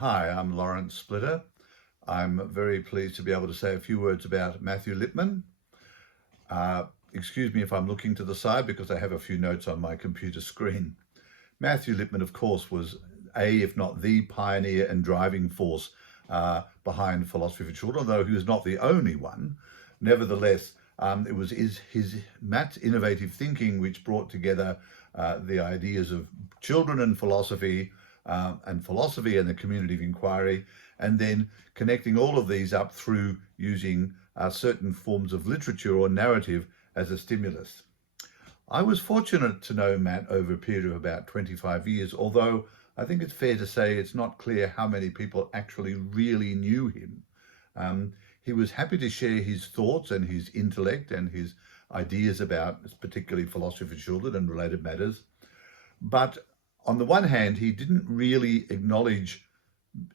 Hi, I'm Lawrence Splitter. I'm very pleased to be able to say a few words about Matthew Lipman. Excuse me if I'm looking to the side because I have a few notes on my computer screen. Matthew Lipman, of course, was if not the pioneer and driving force behind Philosophy for Children, although he was not the only one. Nevertheless, it was Matt's innovative thinking which brought together the ideas of children and philosophy and the community of inquiry, and then connecting all of these up through using certain forms of literature or narrative as a stimulus. I was fortunate to know Matt over a period of about 25 years, although I think it's fair to say it's not clear how many people actually really knew him. He was happy to share his thoughts and his intellect and his ideas about particularly philosophy for children and related matters. But on the one hand, he didn't really acknowledge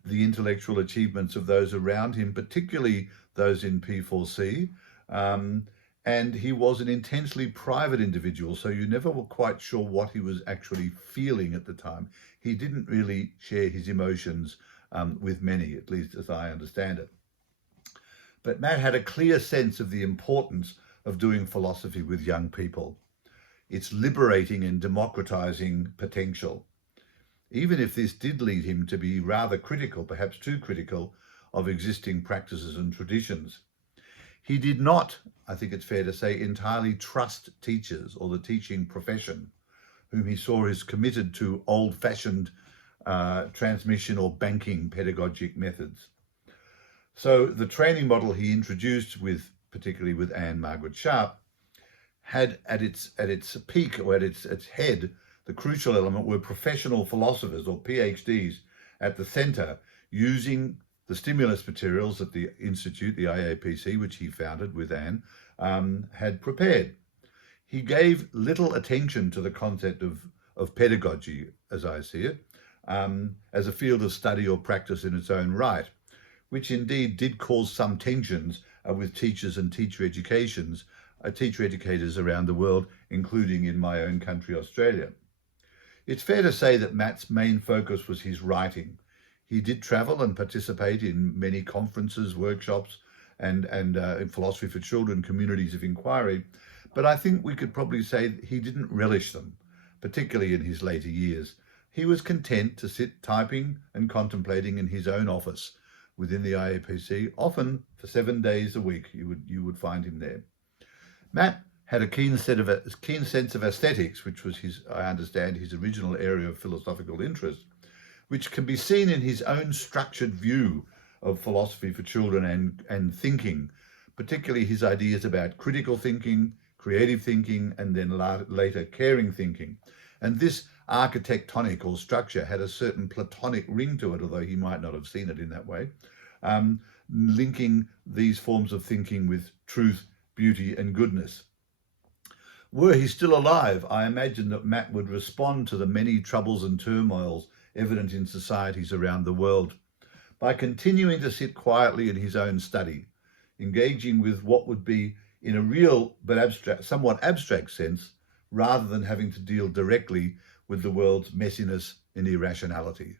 the intellectual achievements of those around him, particularly those in P4C. And he was an intensely private individual, so you never were quite sure what he was actually feeling at the time. He didn't really share his emotions with many, at least as I understand it. But Matt had a clear sense of the importance of doing philosophy with young people. Its liberating and democratizing potential, even if this did lead him to be rather critical, perhaps too critical, of existing practices and traditions. He did not, I think it's fair to say, entirely trust teachers or the teaching profession, whom he saw as committed to old-fashioned transmission or banking pedagogic methods. So the training model he introduced, particularly with Anne Margaret Sharp, had at its peak or at its head, the crucial element were professional philosophers or PhDs at the centre, using the stimulus materials that the Institute, the IAPC, which he founded with Anne, had prepared. He gave little attention to the concept of pedagogy, as I see it, as a field of study or practice in its own right, which indeed did cause some tensions with teachers and teacher educators around the world, including in my own country, Australia. It's fair to say that Matt's main focus was his writing. He did travel and participate in many conferences, workshops, and in philosophy for children communities of inquiry, but I think we could probably say he didn't relish them, particularly in his later years. He was content to sit typing and contemplating in his own office within the IAPC, often for 7 days a week. You would find him there. Matt had a keen sense of aesthetics, which was I understand, his original area of philosophical interest, which can be seen in his own structured view of philosophy for children and thinking, particularly his ideas about critical thinking, creative thinking, and then later caring thinking. And this architectonic or structure had a certain Platonic ring to it, although he might not have seen it in that way, linking these forms of thinking with truth, beauty, and goodness. Were he still alive, I imagine that Matt would respond to the many troubles and turmoils evident in societies around the world by continuing to sit quietly in his own study, engaging with what would be in a real but somewhat abstract sense, rather than having to deal directly with the world's messiness and irrationality.